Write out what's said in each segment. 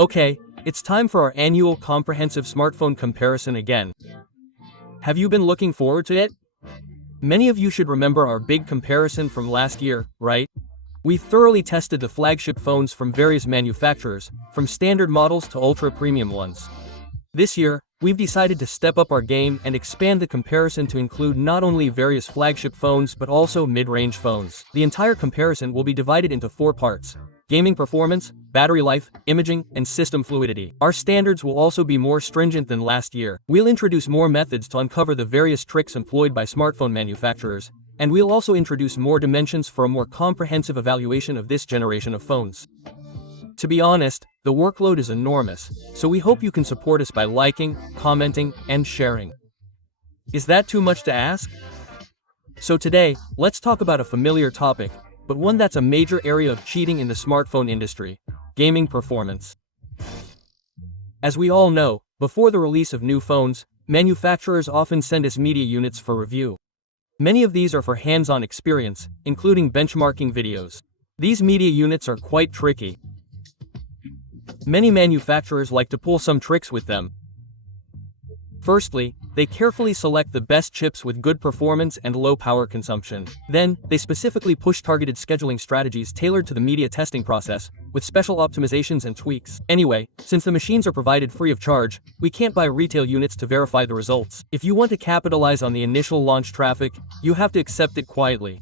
Okay, it's time for our annual comprehensive smartphone comparison again. Have you been looking forward to it? Many of you should remember our big comparison from last year, right? We thoroughly tested the flagship phones from various manufacturers, from standard models to ultra-premium ones. This year, we've decided to step up our game and expand the comparison to include not only various flagship phones but also mid-range phones. The entire comparison will be divided into 4 parts: gaming performance, battery life, imaging, and system fluidity. Our standards will also be more stringent than last year. We'll introduce more methods to uncover the various tricks employed by smartphone manufacturers, and we'll also introduce more dimensions for a more comprehensive evaluation of this generation of phones. To be honest, the workload is enormous, so we hope you can support us by liking, commenting, and sharing. Is that too much to ask? So today, let's talk about a familiar topic, but one that's a major area of cheating in the smartphone industry: gaming performance. As we all know, before the release of new phones, manufacturers often send us media units for review. Many of these are for hands-on experience, including benchmarking videos. These media units are quite tricky. Many manufacturers like to pull some tricks with them. Firstly, they carefully select the best chips with good performance and low power consumption. Then, they specifically push targeted scheduling strategies tailored to the media testing process, with special optimizations and tweaks. Anyway, since the machines are provided free of charge, we can't buy retail units to verify the results. If you want to capitalize on the initial launch traffic, you have to accept it quietly.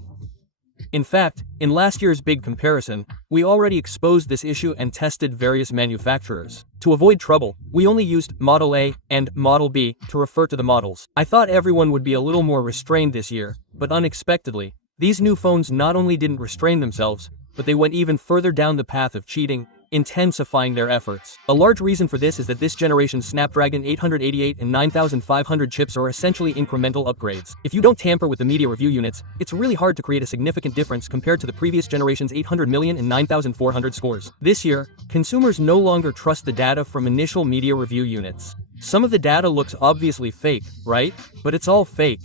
In fact, in last year's big comparison, we already exposed this issue and tested various manufacturers. To avoid trouble, we only used Model A and Model B to refer to the models. I thought everyone would be a little more restrained this year, but unexpectedly, these new phones not only didn't restrain themselves, but they went even further down the path of cheating, intensifying their efforts. A large reason for this is that this generation's Snapdragon 888 and 9500 chips are essentially incremental upgrades. If you don't tamper with the media review units, it's really hard to create a significant difference compared to the previous generation's 800 million and 9400 scores. This year, consumers no longer trust the data from initial media review units. Some of the data looks obviously fake, right? But it's all fake.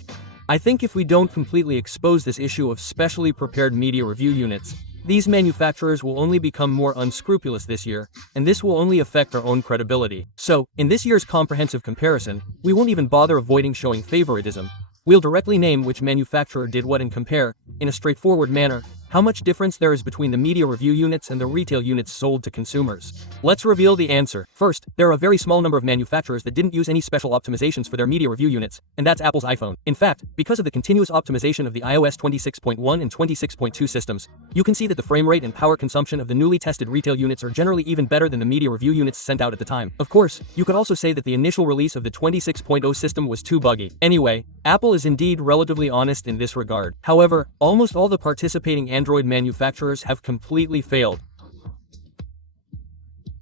I think if we don't completely expose this issue of specially prepared media review units, these manufacturers will only become more unscrupulous this year, and this will only affect our own credibility. So, in this year's comprehensive comparison, we won't even bother avoiding showing favoritism. We'll directly name which manufacturer did what and compare, in a straightforward manner, how much difference there is between the media review units and the retail units sold to consumers. Let's reveal the answer. First, there are a very small number of manufacturers that didn't use any special optimizations for their media review units, and that's Apple's iPhone. In fact, because of the continuous optimization of the iOS 26.1 and 26.2 systems, you can see that the frame rate and power consumption of the newly tested retail units are generally even better than the media review units sent out at the time. Of course, you could also say that the initial release of the 26.0 system was too buggy. Anyway, Apple is indeed relatively honest in this regard. However, almost all the participating Android manufacturers have completely failed.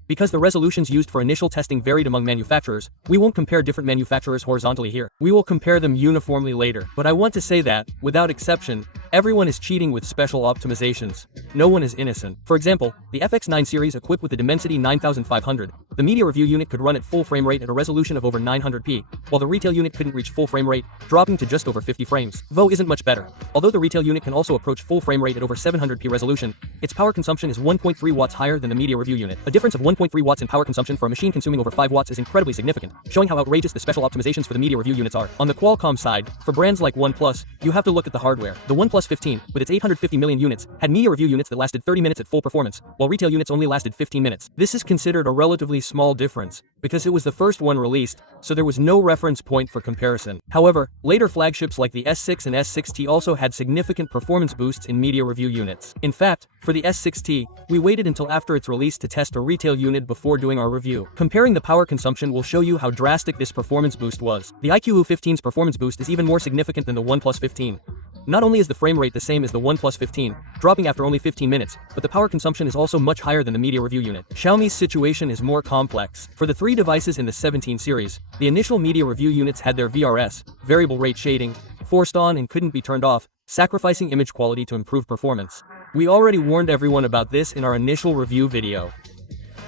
Because the resolutions used for initial testing varied among manufacturers, we won't compare different manufacturers horizontally here. We will compare them uniformly later. But I want to say that, without exception, everyone is cheating with special optimizations. No one is innocent. For example, the FX9 series equipped with the Dimensity 9500, the media review unit could run at full frame rate at a resolution of over 900p, while the retail unit couldn't reach full frame rate, dropping to just over 50 frames. VO isn't much better. Although the retail unit can also approach full frame rate at over 700p resolution, its power consumption is 1.3 watts higher than the media review unit. A difference of 1.3 watts in power consumption for a machine consuming over 5 watts is incredibly significant, showing how outrageous the special optimizations for the media review units are. On the Qualcomm side, for brands like OnePlus, you have to look at the hardware. The OnePlus 15, with its 850 million units, had media review units that lasted 30 minutes at full performance, while retail units only lasted 15 minutes. This is considered a relatively small difference, because it was the first one released, so there was no reference point for comparison. However, later flagships like the S6 and S6T also had significant performance boosts in media review units. In fact, for the S6T, we waited until after its release to test a retail unit before doing our review. Comparing the power consumption will show you how drastic this performance boost was. The iQOO 15's performance boost is even more significant than the OnePlus 15. Not only is the frame rate the same as the OnePlus 15, dropping after only 15 minutes, but the power consumption is also much higher than the media review unit. Xiaomi's situation is more complex. For the 3 devices in the 17 series, the initial media review units had their VRS, variable rate shading, forced on and couldn't be turned off, sacrificing image quality to improve performance. We already warned everyone about this in our initial review video.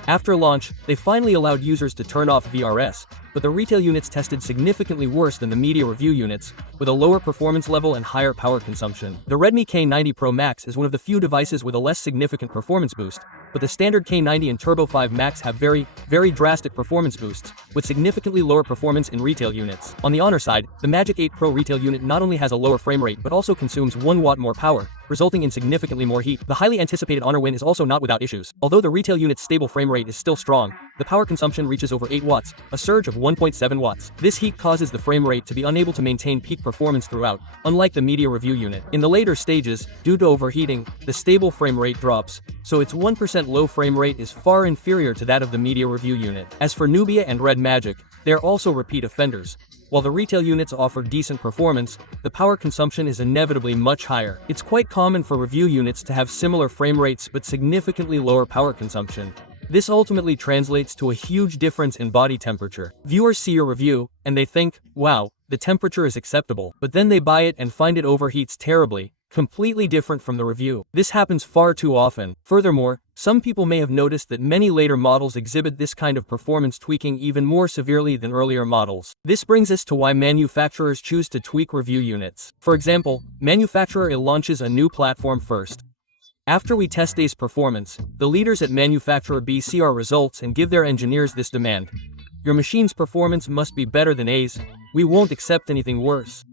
After launch, they finally allowed users to turn off VRS, but the retail units tested significantly worse than the media review units, with a lower performance level and higher power consumption. The Redmi K90 Pro Max is one of the few devices with a less significant performance boost, but the standard K90 and Turbo 5 Max have very drastic performance boosts, with significantly lower performance in retail units. On the Honor side, the Magic 8 Pro retail unit not only has a lower frame rate but also consumes 1 watt more power, resulting in significantly more heat. The highly anticipated Honor Win is also not without issues. Although the retail unit's stable frame rate is still strong, the power consumption reaches over 8 watts, a surge of 1.7 watts. This heat causes the frame rate to be unable to maintain peak performance throughout, unlike the Media Review unit. In the later stages, due to overheating, the stable frame rate drops, so its 1% low frame rate is far inferior to that of the Media Review unit. As for Nubia and Red Magic, they are also repeat offenders. While the retail units offer decent performance, the power consumption is inevitably much higher. It's quite common for review units to have similar frame rates but significantly lower power consumption. This ultimately translates to a huge difference in body temperature. Viewers see your review, and they think, wow, the temperature is acceptable. But then they buy it and find it overheats terribly, completely different from the review. This happens far too often. Furthermore, some people may have noticed that many later models exhibit this kind of performance tweaking even more severely than earlier models. This brings us to why manufacturers choose to tweak review units. For example, manufacturer A launches a new platform first. After we test A's performance, the leaders at manufacturer B see our results and give their engineers this demand. Your machine's performance must be better than A's. We won't accept anything worse.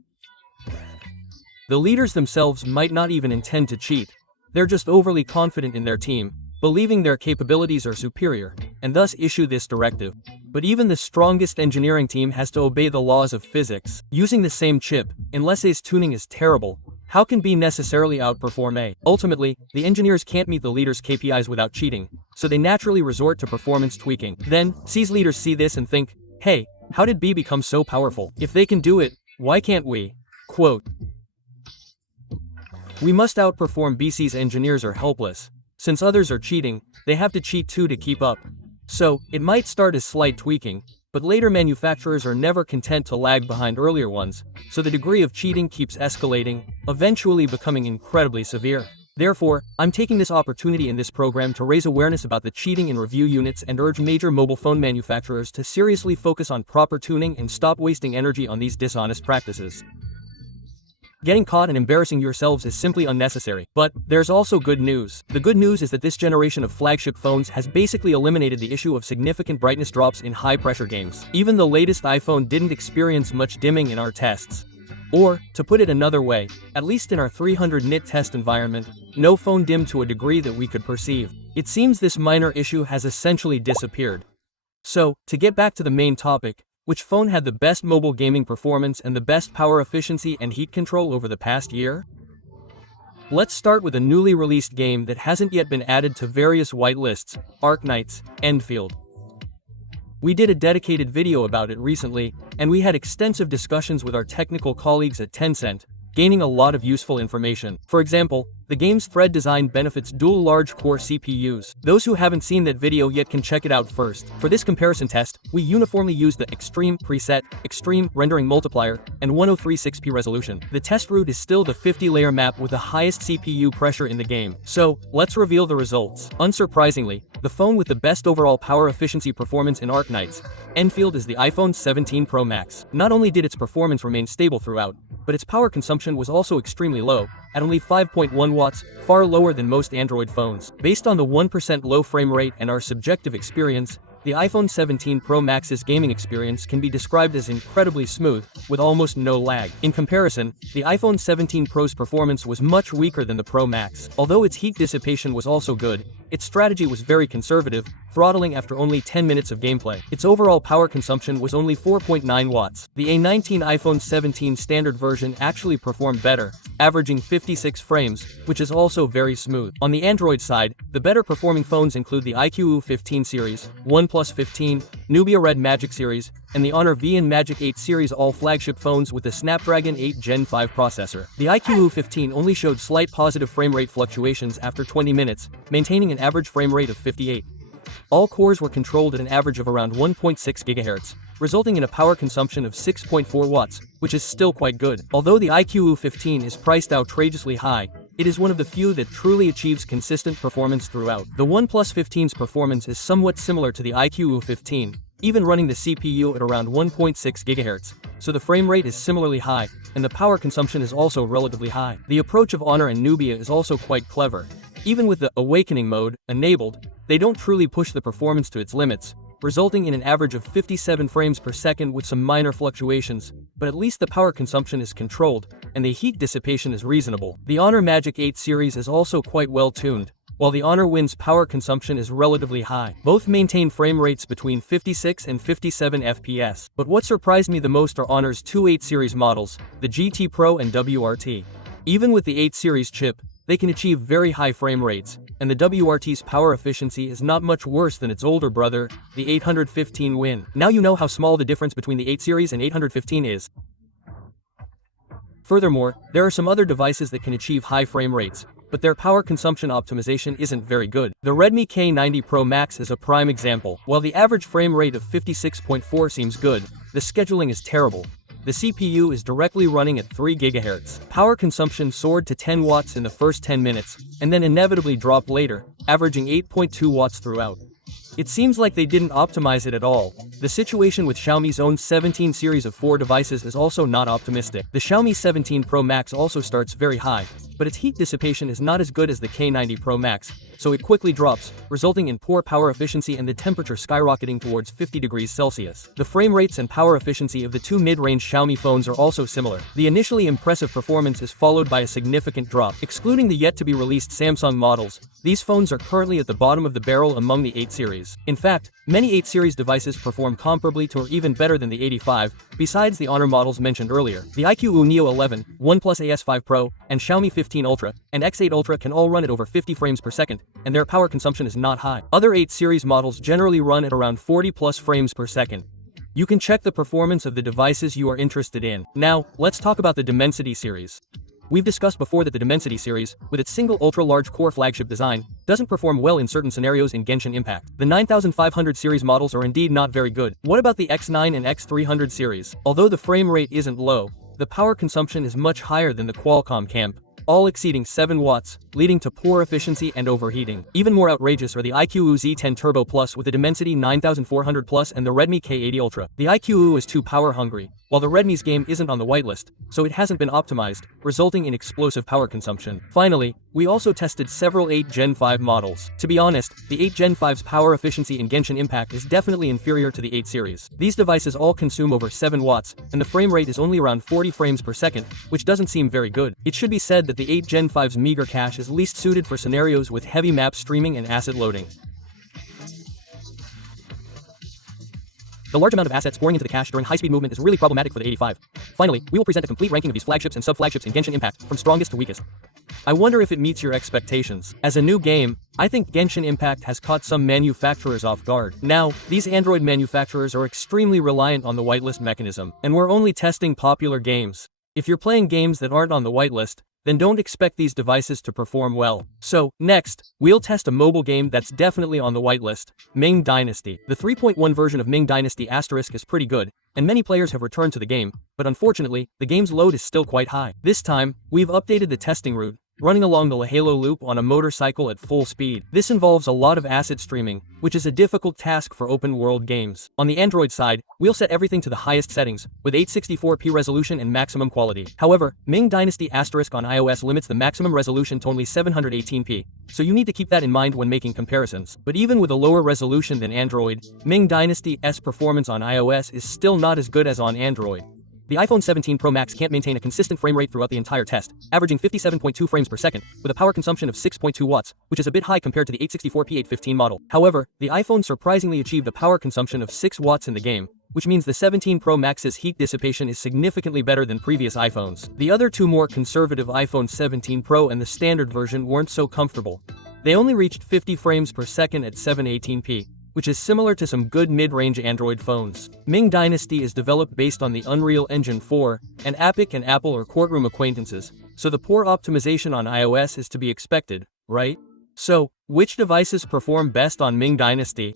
The leaders themselves might not even intend to cheat. They're just overly confident in their team, believing their capabilities are superior, and thus issue this directive. But even the strongest engineering team has to obey the laws of physics. Using the same chip, unless A's tuning is terrible, how can B necessarily outperform A? Ultimately, the engineers can't meet the leaders' KPIs without cheating, so they naturally resort to performance tweaking. Then, C's leaders see this and think, hey, how did B become so powerful? If they can do it, why can't we? Quote, "We must outperform BC's engineers are helpless. Since others are cheating, they have to cheat too to keep up." So, it might start as slight tweaking, but later manufacturers are never content to lag behind earlier ones, so the degree of cheating keeps escalating, eventually becoming incredibly severe. Therefore, I'm taking this opportunity in this program to raise awareness about the cheating in review units and urge major mobile phone manufacturers to seriously focus on proper tuning and stop wasting energy on these dishonest practices. Getting caught and embarrassing yourselves is simply unnecessary. But there's also good news. The good news is that this generation of flagship phones has basically eliminated the issue of significant brightness drops in high-pressure games. Even the latest iPhone didn't experience much dimming in our tests. Or, to put it another way, at least in our 300 nit test environment, no phone dimmed to a degree that we could perceive. It seems this minor issue has essentially disappeared. So, to get back to the main topic, which phone had the best mobile gaming performance and the best power efficiency and heat control over the past year? Let's start with a newly released game that hasn't yet been added to various whitelists, Arknights, Enfield. We did a dedicated video about it recently, and we had extensive discussions with our technical colleagues at Tencent, gaining a lot of useful information. For example, the game's thread design benefits dual large-core CPUs. Those who haven't seen that video yet can check it out first. For this comparison test, we uniformly used the Extreme preset, Extreme Rendering Multiplier, and 1036p resolution. The test route is still the 50-layer map with the highest CPU pressure in the game. So, let's reveal the results. Unsurprisingly, the phone with the best overall power efficiency performance in Arknights, Enfield, is the iPhone 17 Pro Max. Not only did its performance remain stable throughout, but its power consumption was also extremely low, at only 5.1 watts, far lower than most Android phones. Based on the 1% low frame rate and our subjective experience, the iPhone 17 Pro Max's gaming experience can be described as incredibly smooth, with almost no lag. In comparison, the iPhone 17 Pro's performance was much weaker than the Pro Max. Although its heat dissipation was also good, its strategy was very conservative, throttling after only 10 minutes of gameplay. Its overall power consumption was only 4.9 watts. The A19 iPhone 17 standard version actually performed better, averaging 56 frames, which is also very smooth. On the Android side, the better performing phones include the iQOO 15 series, OnePlus 15, Nubia Red Magic series, and the Honor V and Magic 8 series, all flagship phones with the Snapdragon 8 Gen 5 processor. The iQOO 15 only showed slight positive frame rate fluctuations after 20 minutes, maintaining an average frame rate of 58. All cores were controlled at an average of around 1.6 GHz, resulting in a power consumption of 6.4 watts, which is still quite good. Although the iQOO 15 is priced outrageously high, it is one of the few that truly achieves consistent performance throughout. The OnePlus 15's performance is somewhat similar to the iQOO 15, even running the CPU at around 1.6 GHz, so the frame rate is similarly high, and the power consumption is also relatively high. The approach of Honor and Nubia is also quite clever. Even with the Awakening mode enabled, they don't truly push the performance to its limits, resulting in an average of 57 frames per second with some minor fluctuations, but at least the power consumption is controlled, and the heat dissipation is reasonable. The Honor Magic 8 series is also quite well tuned, while the Honor Wind's power consumption is relatively high. Both maintain frame rates between 56 and 57 FPS. But what surprised me the most are Honor's two 8 series models, the GT Pro and WRT. Even with the 8 series chip, they can achieve very high frame rates, and the WRT's power efficiency is not much worse than its older brother, the 815 Win. Now you know how small the difference between the 8 series and 815 is. Furthermore, there are some other devices that can achieve high frame rates, but their power consumption optimization isn't very good. The Redmi K90 Pro Max is a prime example. While the average frame rate of 56.4 seems good, the scheduling is terrible. The CPU is directly running at 3 GHz. Power consumption soared to 10 watts in the first 10 minutes, and then inevitably dropped later, averaging 8.2 watts throughout. It seems like they didn't optimize it at all. The situation with Xiaomi's own 17 series of 4 devices is also not optimistic. The Xiaomi 17 Pro Max also starts very high, but its heat dissipation is not as good as the K90 Pro Max, so it quickly drops, resulting in poor power efficiency and the temperature skyrocketing towards 50 degrees Celsius. The frame rates and power efficiency of the two mid-range Xiaomi phones are also similar. The initially impressive performance is followed by a significant drop. Excluding the yet-to-be-released Samsung models, these phones are currently at the bottom of the barrel among the 8 series. In fact, many 8 series devices perform comparably to or even better than the 85, besides the Honor models mentioned earlier. The iQOO Neo 11, OnePlus AS5 Pro, and Xiaomi 15 Ultra, and X8 Ultra can all run at over 50 frames per second, and their power consumption is not high. Other 8 series models generally run at around 40 plus frames per second. You can check the performance of the devices you are interested in. Now, let's talk about the Dimensity series. We've discussed before that the Dimensity series, with its single ultra-large core flagship design, doesn't perform well in certain scenarios in Genshin Impact. The 9500 series models are indeed not very good. What about the X9 and X300 series? Although the frame rate isn't low, the power consumption is much higher than the Qualcomm Camp, all exceeding 7 watts, leading to poor efficiency and overheating. Even more outrageous are the iQOO Z10 Turbo Plus with the Dimensity 9400 Plus and the Redmi K80 Ultra. The iQOO is too power hungry, while the Redmi's game isn't on the whitelist, so it hasn't been optimized, resulting in explosive power consumption. Finally, we also tested several 8 Gen 5 models. To be honest, the 8 Gen 5's power efficiency in Genshin Impact is definitely inferior to the 8 series. These devices all consume over 7 watts, and the frame rate is only around 40 frames per second, which doesn't seem very good. It should be said that the 8 Gen 5's meager cache is least suited for scenarios with heavy map streaming and asset loading. The large amount of assets pouring into the cache during high-speed movement is really problematic for the 85. Finally, we will present a complete ranking of these flagships and sub-flagships in Genshin Impact, from strongest to weakest. I wonder if it meets your expectations. As a new game, I think Genshin Impact has caught some manufacturers off guard. Now, these Android manufacturers are extremely reliant on the whitelist mechanism, and we're only testing popular games. If you're playing games that aren't on the whitelist, then don't expect these devices to perform well. So, next, we'll test a mobile game that's definitely on the whitelist, Ming Dynasty. The 3.1 version of Ming Dynasty Asterisk is pretty good, and many players have returned to the game, but unfortunately, the game's load is still quite high. This time, we've updated the testing route, running along the Lahalo Loop on a motorcycle at full speed. This involves a lot of asset streaming, which is a difficult task for open-world games. On the Android side, we'll set everything to the highest settings, with 864p resolution and maximum quality. However, Ming Dynasty Asterisk on iOS limits the maximum resolution to only 718p, so you need to keep that in mind when making comparisons. But even with a lower resolution than Android, Ming Dynasty's performance on iOS is still not as good as on Android. The iPhone 17 Pro Max can't maintain a consistent frame rate throughout the entire test, averaging 57.2 frames per second, with a power consumption of 6.2 watts, which is a bit high compared to the 864p 815 model. However, the iPhone surprisingly achieved a power consumption of 6 watts in the game, which means the 17 Pro Max's heat dissipation is significantly better than previous iPhones. The other two more conservative iPhone 17 Pro and the standard version weren't so comfortable. They only reached 50 frames per second at 718p. Which is similar to some good mid-range Android phones. Ming Dynasty is developed based on the Unreal Engine 4, and Epic and Apple are courtroom acquaintances, so the poor optimization on iOS is to be expected, right? So, which devices perform best on Ming Dynasty?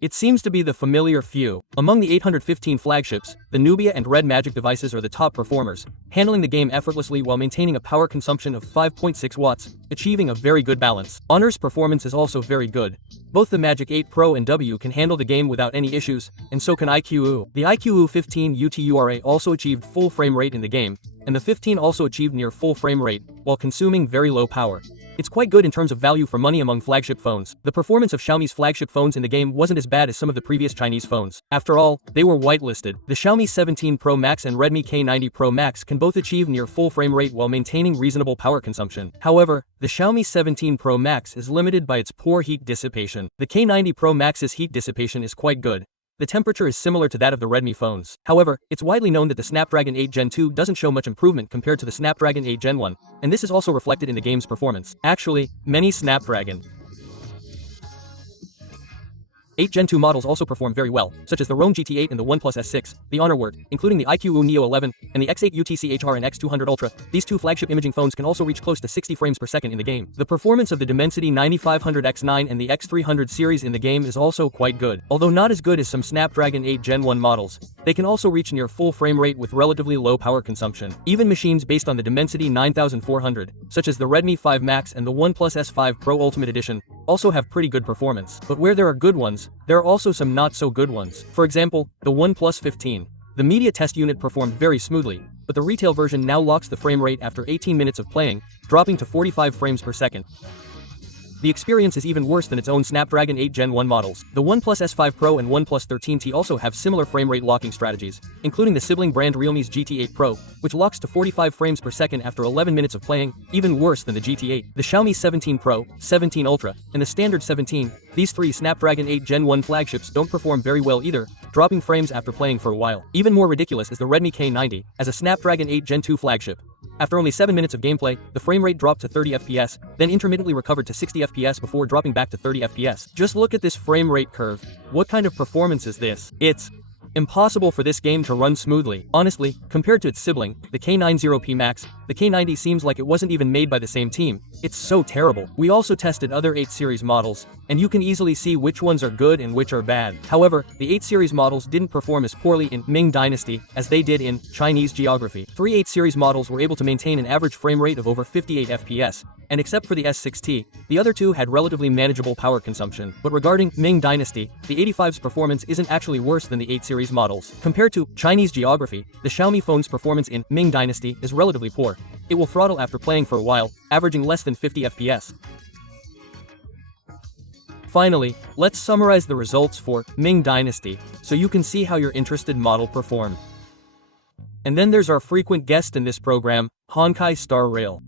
It seems to be the familiar few. Among the 815 flagships, the Nubia and Red Magic devices are the top performers, handling the game effortlessly while maintaining a power consumption of 5.6 watts, achieving a very good balance. Honor's performance is also very good. Both the Magic 8 Pro and W can handle the game without any issues, and so can iQOO. The iQOO 15 UTURA also achieved full frame rate in the game, and the 15 also achieved near full frame rate, while consuming very low power. It's quite good in terms of value for money among flagship phones. The performance of Xiaomi's flagship phones in the game wasn't as bad as some of the previous Chinese phones. After all, they were whitelisted. The Xiaomi 17 Pro Max and Redmi K90 Pro Max can both achieve near full frame rate while maintaining reasonable power consumption. However, the Xiaomi 17 Pro Max is limited by its poor heat dissipation. The K90 Pro Max's heat dissipation is quite good. The temperature is similar to that of the Redmi phones. However, it's widely known that the Snapdragon 8 Gen 2 doesn't show much improvement compared to the Snapdragon 8 Gen 1, and this is also reflected in the game's performance. Actually, many Snapdragon 8 Gen 2 models also perform very well, such as the Rome GT8 and the OnePlus S6, the Honor Word, including the iQOO Neo 11, and the X8 UTC HR and X200 Ultra. These two flagship imaging phones can also reach close to 60 frames per second in the game. The performance of the Dimensity 9500 X9 and the X300 series in the game is also quite good. Although not as good as some Snapdragon 8 Gen 1 models, they can also reach near full frame rate with relatively low power consumption. Even machines based on the Dimensity 9400, such as the Redmi 5 Max and the OnePlus S5 Pro Ultimate Edition, also have pretty good performance. But where there are good ones, there are also some not so good ones. For example, the OnePlus 15. The media test unit performed very smoothly, but the retail version now locks the frame rate after 18 minutes of playing, dropping to 45 frames per second. The experience is even worse than its own Snapdragon 8 Gen 1 models. The OnePlus S5 Pro and OnePlus 13T also have similar frame rate locking strategies, including the sibling brand Realme's GT8 Pro, which locks to 45 frames per second after 11 minutes of playing, even worse than the GT8. The Xiaomi 17 Pro, 17 Ultra, and the standard 17, these three Snapdragon 8 Gen 1 flagships don't perform very well either, dropping frames after playing for a while. Even more ridiculous is the Redmi K90, as a Snapdragon 8 Gen 2 flagship. After only 7 minutes of gameplay, the frame rate dropped to 30 FPS, then intermittently recovered to 60 FPS before dropping back to 30 FPS. Just look at this frame rate curve. What kind of performance is this? It's impossible for this game to run smoothly. Honestly, compared to its sibling, the K90P Max, the K90 seems like it wasn't even made by the same team. It's so terrible. We also tested other 8 series models, and you can easily see which ones are good and which are bad. However, the 8 series models didn't perform as poorly in Ming Dynasty as they did in Chinese Geography. 3 8 series models were able to maintain an average frame rate of over 58 FPS, and except for the S6T, the other two had relatively manageable power consumption. But regarding Ming Dynasty, the 85's performance isn't actually worse than the 8 series models. Compared to Chinese Geography, the Xiaomi phone's performance in Ming Dynasty is relatively poor. It will throttle after playing for a while, averaging less than 50 FPS. Finally, let's summarize the results for Ming Dynasty, so you can see how your interested model performed. And then there's our frequent guest in this program, Honkai Star Rail.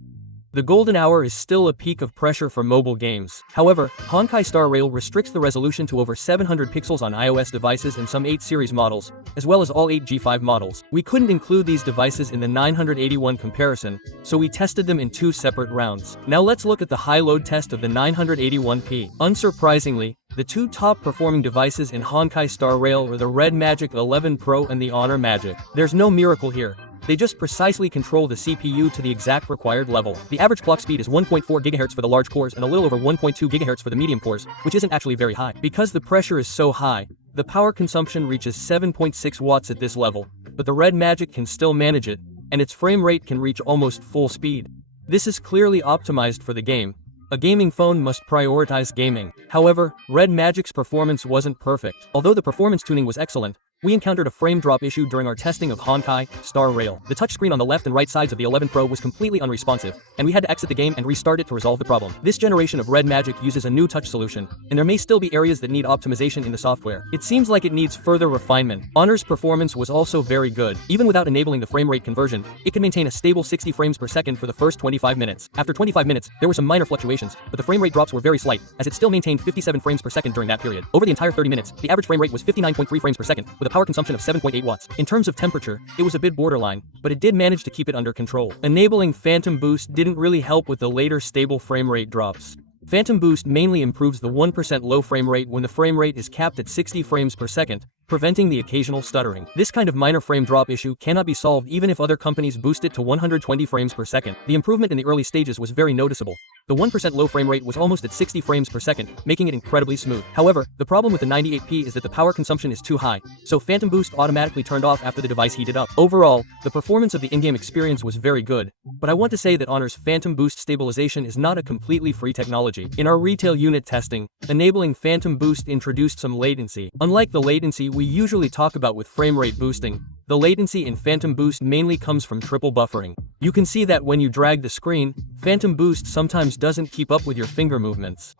The golden hour is still a peak of pressure for mobile games. However, Honkai Star Rail restricts the resolution to over 700 pixels on iOS devices and some 8 series models, as well as all 8 G5 models. We couldn't include these devices in the 981 comparison, so we tested them in 2 separate rounds. Now let's look at the high load test of the 981p. Unsurprisingly, the 2 top performing devices in Honkai Star Rail were the Red Magic 11 Pro and the Honor Magic. There's no miracle here. They just precisely control the CPU to the exact required level. The average clock speed is 1.4 GHz for the large cores and a little over 1.2 GHz for the medium cores, which isn't actually very high. Because the pressure is so high, the power consumption reaches 7.6 watts at this level, but the Red Magic can still manage it, and its frame rate can reach almost full speed. This is clearly optimized for the game. A gaming phone must prioritize gaming. However, Red Magic's performance wasn't perfect. Although the performance tuning was excellent, we encountered a frame drop issue during our testing of Honkai Star Rail. The touchscreen on the left and right sides of the 11 Pro was completely unresponsive, and we had to exit the game and restart it to resolve the problem. This generation of Red Magic uses a new touch solution, and there may still be areas that need optimization in the software. It seems like it needs further refinement. Honor's performance was also very good. Even without enabling the frame rate conversion, it could maintain a stable 60 frames per second for the first 25 minutes. After 25 minutes, there were some minor fluctuations, but the frame rate drops were very slight, as it still maintained 57 frames per second during that period. Over the entire 30 minutes, the average frame rate was 59.3 frames per second, with a power consumption of 7.8 watts. In terms of temperature, it was a bit borderline, but it did manage to keep it under control. Enabling Phantom Boost didn't really help with the later stable frame rate drops. Phantom Boost mainly improves the 1% low frame rate when the frame rate is capped at 60 frames per second, preventing the occasional stuttering. This kind of minor frame drop issue cannot be solved even if other companies boost it to 120 frames per second. The improvement in the early stages was very noticeable. The 1% low frame rate was almost at 60 frames per second, making it incredibly smooth. However, the problem with the 98p is that the power consumption is too high, so Phantom Boost automatically turned off after the device heated up. Overall, the performance of the in-game experience was very good, but I want to say that Honor's Phantom Boost stabilization is not a completely free technology. In our retail unit testing, enabling Phantom Boost introduced some latency. Unlike the latency we usually talk about with frame rate boosting, the latency in Phantom Boost mainly comes from triple buffering. You can see that when you drag the screen, Phantom Boost sometimes doesn't keep up with your finger movements.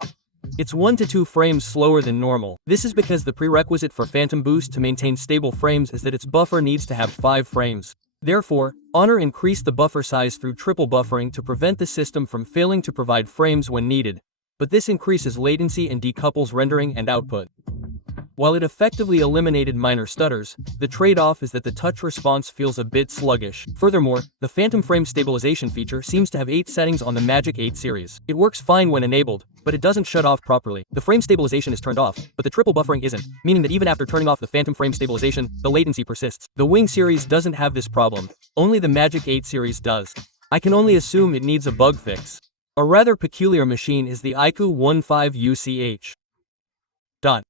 It's 1 to 2 frames slower than normal. This is because the prerequisite for Phantom Boost to maintain stable frames is that its buffer needs to have 5 frames. Therefore, Honor increased the buffer size through triple buffering to prevent the system from failing to provide frames when needed, but this increases latency and decouples rendering and output. While it effectively eliminated minor stutters, the trade-off is that the touch response feels a bit sluggish. Furthermore, the Phantom Frame Stabilization feature seems to have 8 settings on the Magic 8 series. It works fine when enabled, but it doesn't shut off properly. The frame stabilization is turned off, but the triple buffering isn't, meaning that even after turning off the Phantom Frame Stabilization, the latency persists. The Wing series doesn't have this problem, only the Magic 8 series does. I can only assume it needs a bug fix. A rather peculiar machine is the iQOO 15UCH.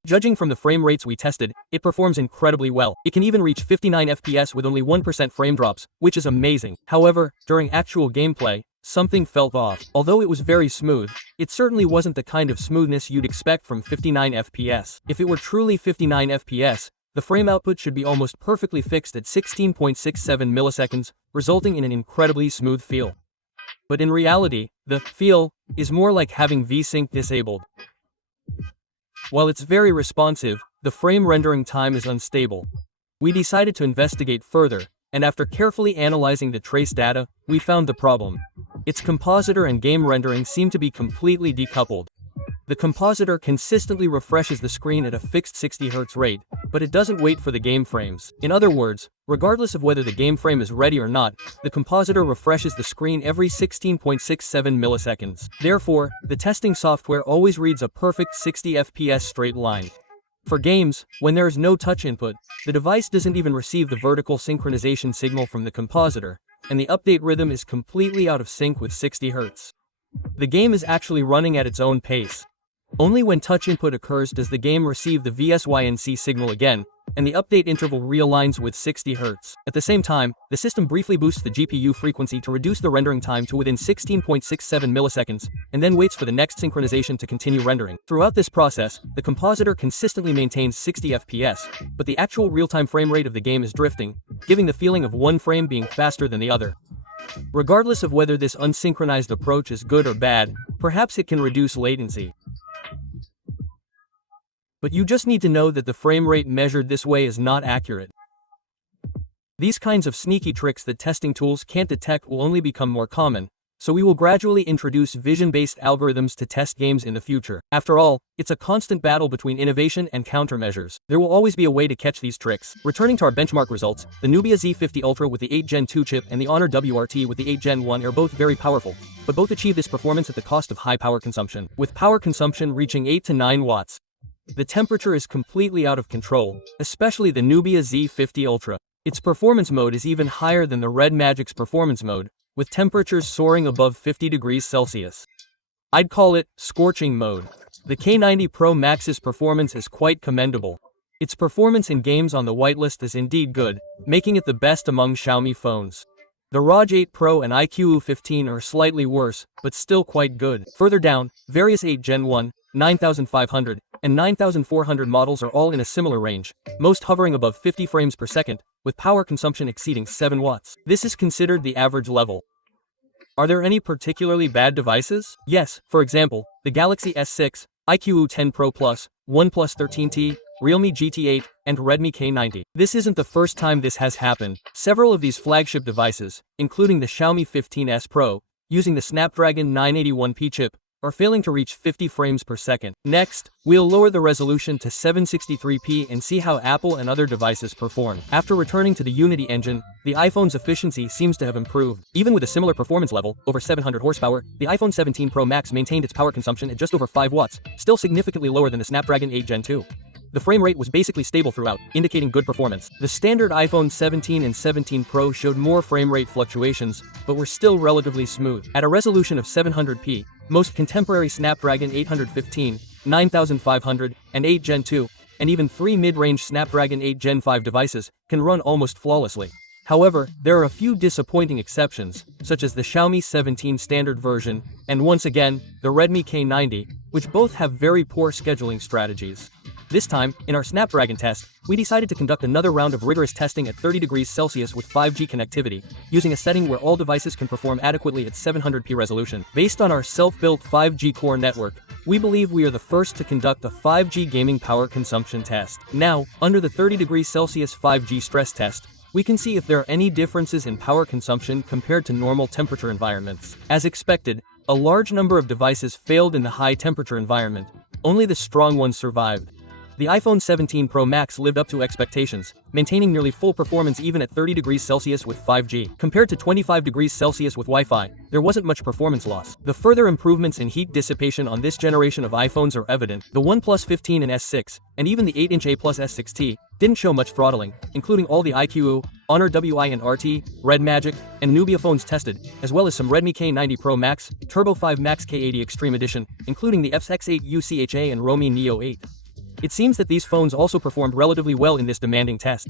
Judging from the frame rates we tested, it performs incredibly well. It can even reach 59 FPS with only 1% frame drops, which is amazing. However, during actual gameplay, something felt off. Although it was very smooth, it certainly wasn't the kind of smoothness you'd expect from 59 FPS. If it were truly 59 FPS, the frame output should be almost perfectly fixed at 16.67 milliseconds, resulting in an incredibly smooth feel. But in reality, the feel is more like having VSync disabled. While it's very responsive, the frame rendering time is unstable. We decided to investigate further, and after carefully analyzing the trace data, we found the problem. Its compositor and game rendering seem to be completely decoupled. The compositor consistently refreshes the screen at a fixed 60 Hz rate, but it doesn't wait for the game frames. In other words, regardless of whether the game frame is ready or not, the compositor refreshes the screen every 16.67 milliseconds. Therefore, the testing software always reads a perfect 60 FPS straight line. For games, when there is no touch input, the device doesn't even receive the vertical synchronization signal from the compositor, and the update rhythm is completely out of sync with 60 Hz. The game is actually running at its own pace. Only when touch input occurs does the game receive the VSYNC signal again, and the update interval realigns with 60 Hz. At the same time, the system briefly boosts the GPU frequency to reduce the rendering time to within 16.67 milliseconds, and then waits for the next synchronization to continue rendering. Throughout this process, the compositor consistently maintains 60 FPS, but the actual real-time frame rate of the game is drifting, giving the feeling of one frame being faster than the other. Regardless of whether this unsynchronized approach is good or bad, perhaps it can reduce latency. But you just need to know that the frame rate measured this way is not accurate. These kinds of sneaky tricks that testing tools can't detect will only become more common, so we will gradually introduce vision-based algorithms to test games in the future. After all, it's a constant battle between innovation and countermeasures. There will always be a way to catch these tricks. Returning to our benchmark results, the Nubia Z50 Ultra with the 8 Gen 2 chip and the Honor WRT with the 8 Gen 1 are both very powerful, but both achieve this performance at the cost of high power consumption, with power consumption reaching 8 to 9 watts. The temperature is completely out of control, especially the Nubia Z50 Ultra. Its performance mode is even higher than the Red Magic's performance mode, with temperatures soaring above 50 degrees Celsius. I'd call it scorching mode. The K90 Pro Max's performance is quite commendable. Its performance in games on the whitelist is indeed good, making it the best among Xiaomi phones. The ROG 8 Pro and iQOO 15 are slightly worse, but still quite good. Further down, various 8 Gen 1, 9500, and 9400 models are all in a similar range, most hovering above 50 frames per second, with power consumption exceeding 7 watts. This is considered the average level. Are there any particularly bad devices? Yes, for example, the Galaxy S6, iQOO 10 Pro Plus, OnePlus 13T, Realme GT8, and Redmi K90. This isn't the first time this has happened. Several of these flagship devices, including the Xiaomi 15S Pro, using the Snapdragon 981P chip, are failing to reach 50 frames per second. Next, we'll lower the resolution to 763p and see how Apple and other devices perform. After returning to the Unity engine, the iPhone's efficiency seems to have improved. Even with a similar performance level, over 700 horsepower, the iPhone 17 Pro Max maintained its power consumption at just over 5 watts, still significantly lower than the Snapdragon 8 Gen 2. The frame rate was basically stable throughout, indicating good performance. The standard iPhone 17 and 17 Pro showed more frame rate fluctuations, but were still relatively smooth. At a resolution of 700p, most contemporary Snapdragon 815, 9500, and 8 Gen 2, and even 3 mid-range Snapdragon 8 Gen 5 devices, can run almost flawlessly. However, there are a few disappointing exceptions, such as the Xiaomi 17 standard version, and once again, the Redmi K90, which both have very poor scheduling strategies. This time, in our Snapdragon test, we decided to conduct another round of rigorous testing at 30 degrees Celsius with 5G connectivity, using a setting where all devices can perform adequately at 700p resolution. Based on our self-built 5G core network, we believe we are the first to conduct a 5G gaming power consumption test. Now, under the 30 degrees Celsius 5G stress test, we can see if there are any differences in power consumption compared to normal temperature environments. As expected, a large number of devices failed in the high temperature environment. Only the strong ones survived. The iPhone 17 Pro Max lived up to expectations, maintaining nearly full performance even at 30 degrees Celsius with 5G. Compared to 25 degrees Celsius with Wi-Fi, there wasn't much performance loss. The further improvements in heat dissipation on this generation of iPhones are evident. The OnePlus 15 and S6, and even the 8-inch A Plus S6T, didn't show much throttling, including all the iQOO, Honor WI and RT, Red Magic, and Nubia phones tested, as well as some Redmi K90 Pro Max, Turbo 5 Max K80 Extreme Edition, including the FX8 UCHA and Romi Neo 8. It seems that these phones also performed relatively well in this demanding test.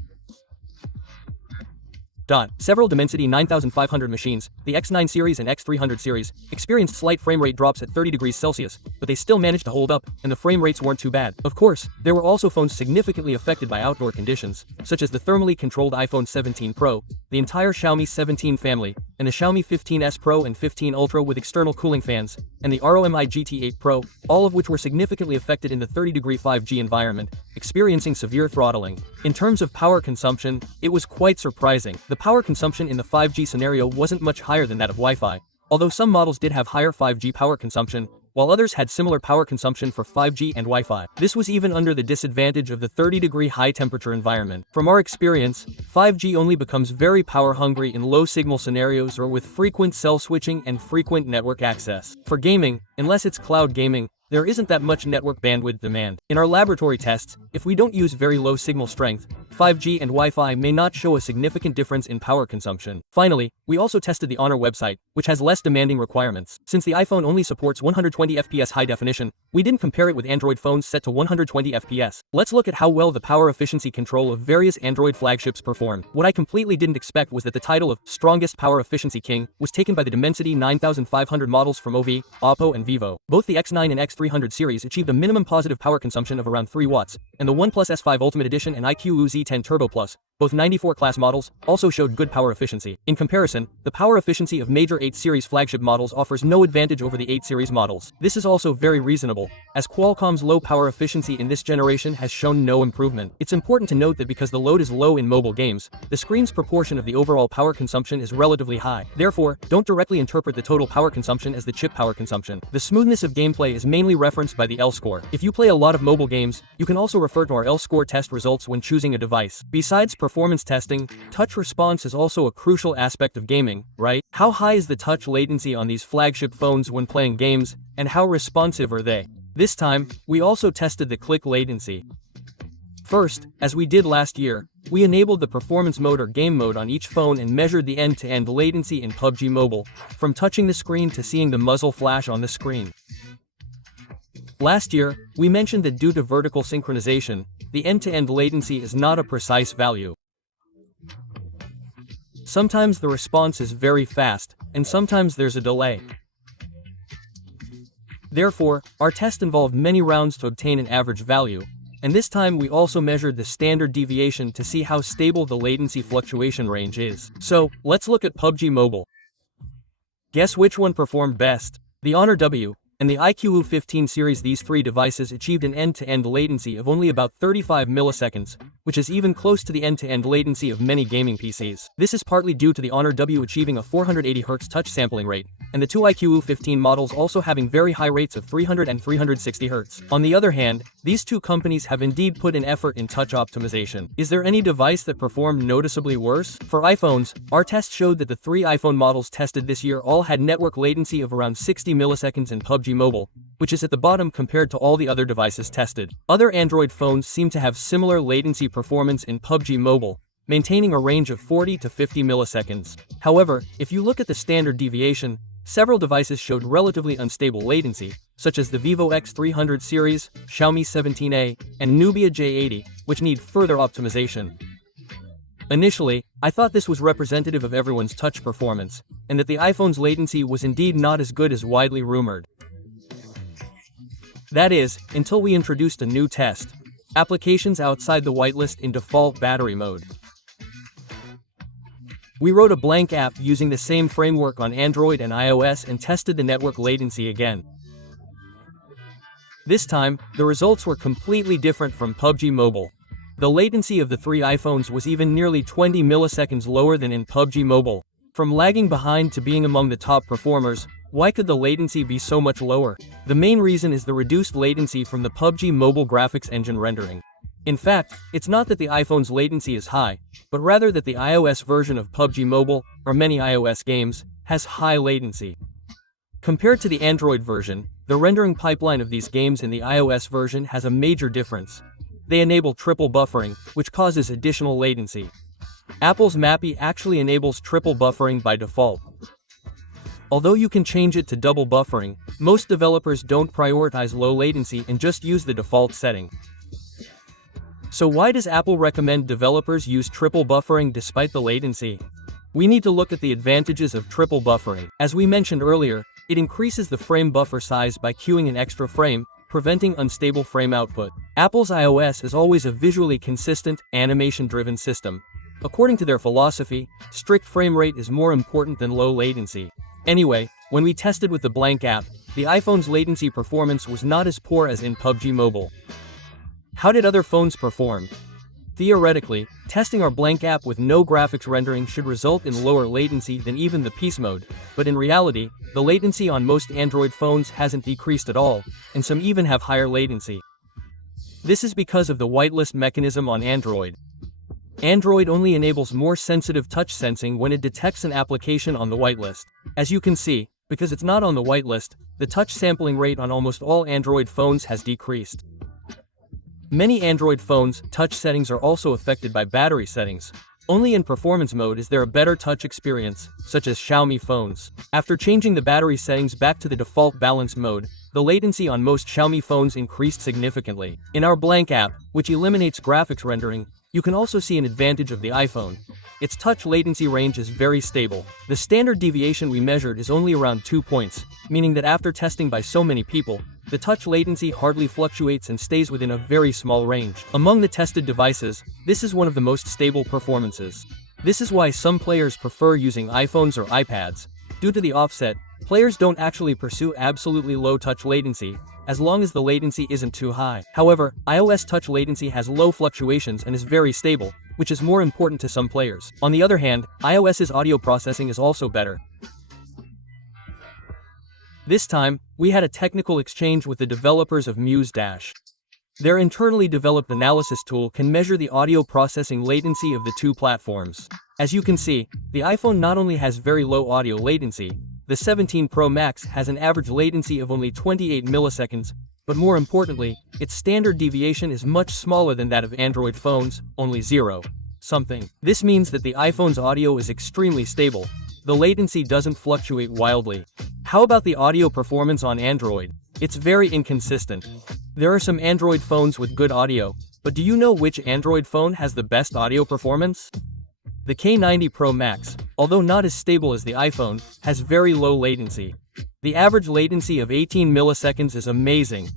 Several Dimensity 9500 machines, the X9 series and X300 series, experienced slight frame rate drops at 30 degrees Celsius, but they still managed to hold up, and the frame rates weren't too bad. Of course, there were also phones significantly affected by outdoor conditions, such as the thermally controlled iPhone 17 Pro, the entire Xiaomi 17 family, and the Xiaomi 15S Pro and 15 Ultra with external cooling fans, and the ROMI GT8 Pro, all of which were significantly affected in the 30-degree 5G environment, experiencing severe throttling. In terms of power consumption, it was quite surprising. The power consumption in the 5G scenario wasn't much higher than that of Wi-Fi, although some models did have higher 5G power consumption, while others had similar power consumption for 5G and Wi-Fi. This was even under the disadvantage of the 30-degree high-temperature environment. From our experience, 5G only becomes very power-hungry in low-signal scenarios or with frequent cell switching and frequent network access. For gaming, unless it's cloud gaming, there isn't that much network bandwidth demand. In our laboratory tests, if we don't use very low signal strength, 5G and Wi-Fi may not show a significant difference in power consumption. Finally, we also tested the Honor website, which has less demanding requirements. Since the iPhone only supports 120 FPS high definition, we didn't compare it with Android phones set to 120 FPS. Let's look at how well the power efficiency control of various Android flagships performed. What I completely didn't expect was that the title of Strongest Power Efficiency King was taken by the Dimensity 9500 models from OV, Oppo and Vivo. Both the X9 and X300 series achieved a minimum positive power consumption of around 3 watts, and the OnePlus S5 Ultimate Edition and iQOO Z10 Turbo Plus, both 94 class models, also showed good power efficiency. In comparison, the power efficiency of major 8 series flagship models offers no advantage over the 8 series models. This is also very reasonable, as Qualcomm's low power efficiency in this generation has shown no improvement. It's important to note that because the load is low in mobile games, the screen's proportion of the overall power consumption is relatively high. Therefore, don't directly interpret the total power consumption as the chip power consumption. The smoothness of gameplay is mainly referenced by the L-score. If you play a lot of mobile games, you can also refer to our L-score test results when choosing a device. Besides performance testing, touch response is also a crucial aspect of gaming, right? How high is the touch latency on these flagship phones when playing games, and how responsive are they? This time, we also tested the click latency. First, as we did last year, we enabled the performance mode or game mode on each phone and measured the end-to-end latency in PUBG Mobile, from touching the screen to seeing the muzzle flash on the screen. Last year, we mentioned that due to vertical synchronization, the end-to-end latency is not a precise value. Sometimes the response is very fast, and sometimes there's a delay. Therefore, our test involved many rounds to obtain an average value, and this time we also measured the standard deviation to see how stable the latency fluctuation range is. So, let's look at PUBG Mobile. Guess which one performed best? The Honor W and the iQOO 15 series. These three devices achieved an end-to-end latency of only about 35 milliseconds, which is even close to the end-to-end latency of many gaming PCs. This is partly due to the Honor W achieving a 480 Hz touch sampling rate, and the two iQOO 15 models also having very high rates of 300 and 360 Hz. On the other hand, these two companies have indeed put in effort in touch optimization. Is there any device that performed noticeably worse? For iPhones, our test showed that the 3 iPhone models tested this year all had network latency of around 60 milliseconds in PUBG Mobile, which is at the bottom compared to all the other devices tested. Other Android phones seem to have similar latency performance in PUBG Mobile, maintaining a range of 40 to 50 milliseconds. However, if you look at the standard deviation, several devices showed relatively unstable latency, such as the Vivo X300 series, Xiaomi 17A, and Nubia J80, which need further optimization. Initially, I thought this was representative of everyone's touch performance, and that the iPhone's latency was indeed not as good as widely rumored. That is, until we introduced a new test. Applications outside the whitelist in default battery mode. We wrote a blank app using the same framework on Android and iOS and tested the network latency again. This time, the results were completely different from PUBG Mobile. The latency of the three iPhones was even nearly 20 milliseconds lower than in PUBG Mobile. From lagging behind to being among the top performers, why could the latency be so much lower? The main reason is the reduced latency from the PUBG Mobile graphics engine rendering. In fact, it's not that the iPhone's latency is high, but rather that the iOS version of PUBG Mobile, or many iOS games, has high latency. Compared to the Android version, the rendering pipeline of these games in the iOS version has a major difference. They enable triple buffering, which causes additional latency. Apple's Mappy actually enables triple buffering by default. Although you can change it to double buffering, most developers don't prioritize low latency and just use the default setting. So why does Apple recommend developers use triple buffering despite the latency? We need to look at the advantages of triple buffering. As we mentioned earlier, it increases the frame buffer size by queuing an extra frame, preventing unstable frame output. Apple's iOS is always a visually consistent, animation-driven system. According to their philosophy, strict frame rate is more important than low latency. Anyway, when we tested with the blank app, the iPhone's latency performance was not as poor as in PUBG Mobile. How did other phones perform? Theoretically, testing our blank app with no graphics rendering should result in lower latency than even the peace mode, but in reality, the latency on most Android phones hasn't decreased at all, and some even have higher latency. This is because of the whitelist mechanism on Android. Android only enables more sensitive touch sensing when it detects an application on the whitelist. As you can see, because it's not on the whitelist, the touch sampling rate on almost all Android phones has decreased. Many Android phones' touch settings are also affected by battery settings. Only in performance mode is there a better touch experience, such as Xiaomi phones. After changing the battery settings back to the default balance mode, the latency on most Xiaomi phones increased significantly. In our blank app, which eliminates graphics rendering, you can also see an advantage of the iPhone. Its touch latency range is very stable. The standard deviation we measured is only around 2 points, meaning that after testing by so many people, the touch latency hardly fluctuates and stays within a very small range. Among the tested devices, this is one of the most stable performances. This is why some players prefer using iPhones or iPads. Due to the offset, players don't actually pursue absolutely low touch latency, as long as the latency isn't too high. However, iOS touch latency has low fluctuations and is very stable, which is more important to some players. On the other hand, iOS's audio processing is also better. This time, we had a technical exchange with the developers of Muse Dash. Their internally developed analysis tool can measure the audio processing latency of the two platforms. As you can see, the iPhone not only has very low audio latency, the 17 Pro Max has an average latency of only 28 milliseconds, but more importantly, its standard deviation is much smaller than that of Android phones, only 0 something. This means that the iPhone's audio is extremely stable. The latency doesn't fluctuate wildly. How about the audio performance on Android? It's very inconsistent. There are some Android phones with good audio, but do you know which Android phone has the best audio performance? The K90 Pro Max, although not as stable as the iPhone, has very low latency. The average latency of 18 milliseconds is amazing.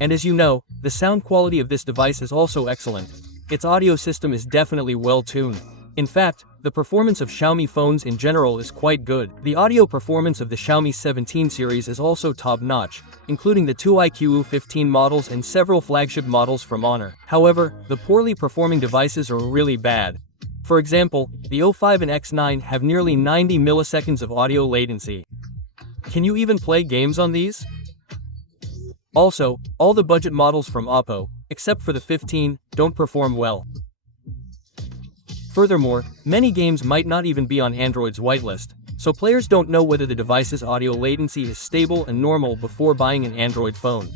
And as you know, the sound quality of this device is also excellent. Its audio system is definitely well tuned. In fact, the performance of Xiaomi phones in general is quite good. The audio performance of the Xiaomi 17 series is also top-notch, including the two iQOO15 models and several flagship models from Honor. However, the poorly performing devices are really bad. For example, the O5 and X9 have nearly 90 milliseconds of audio latency. Can you even play games on these? Also, all the budget models from Oppo, except for the 15, don't perform well. Furthermore, many games might not even be on Android's whitelist, so players don't know whether the device's audio latency is stable and normal before buying an Android phone.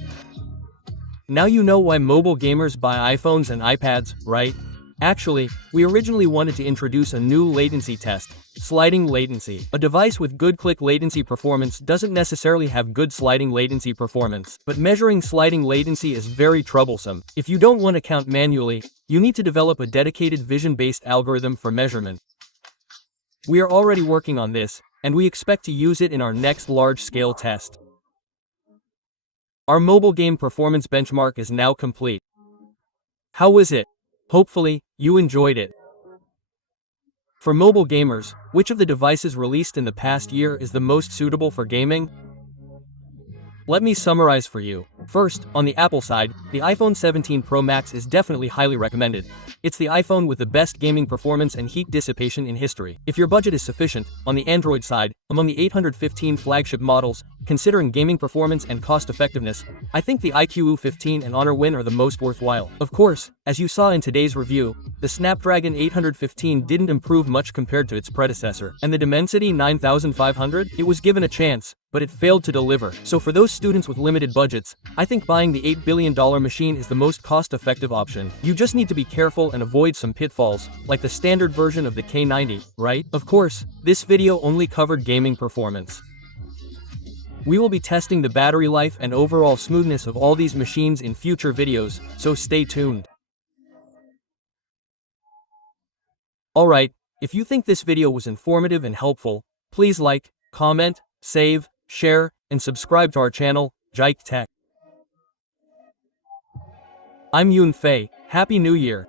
Now you know why mobile gamers buy iPhones and iPads, right? Actually, we originally wanted to introduce a new latency test, sliding latency. A device with good click latency performance doesn't necessarily have good sliding latency performance, but measuring sliding latency is very troublesome. If you don't want to count manually, you need to develop a dedicated vision-based algorithm for measurement. We are already working on this, and we expect to use it in our next large-scale test. Our mobile game performance benchmark is now complete. How was it? Hopefully, you enjoyed it. For mobile gamers, which of the devices released in the past year is the most suitable for gaming? Let me summarize for you. First, on the Apple side, the iPhone 17 Pro Max is definitely highly recommended. It's the iPhone with the best gaming performance and heat dissipation in history. If your budget is sufficient, on the Android side, among the 815 flagship models, considering gaming performance and cost-effectiveness, I think the iQOO 15 and Honor Win are the most worthwhile. Of course, as you saw in today's review, the Snapdragon 815 didn't improve much compared to its predecessor, and the Dimensity 9500, it was given a chance, but it failed to deliver. So for those students with limited budgets, I think buying the $8 billion machine is the most cost-effective option. You just need to be careful and avoid some pitfalls, like the standard version of the K90, right? Of course, this video only covered gaming performance. We will be testing the battery life and overall smoothness of all these machines in future videos, so stay tuned. Alright, if you think this video was informative and helpful, please like, comment, save, share, and subscribe to our channel, Jike Tech. I'm Yoon Fei. Happy New Year!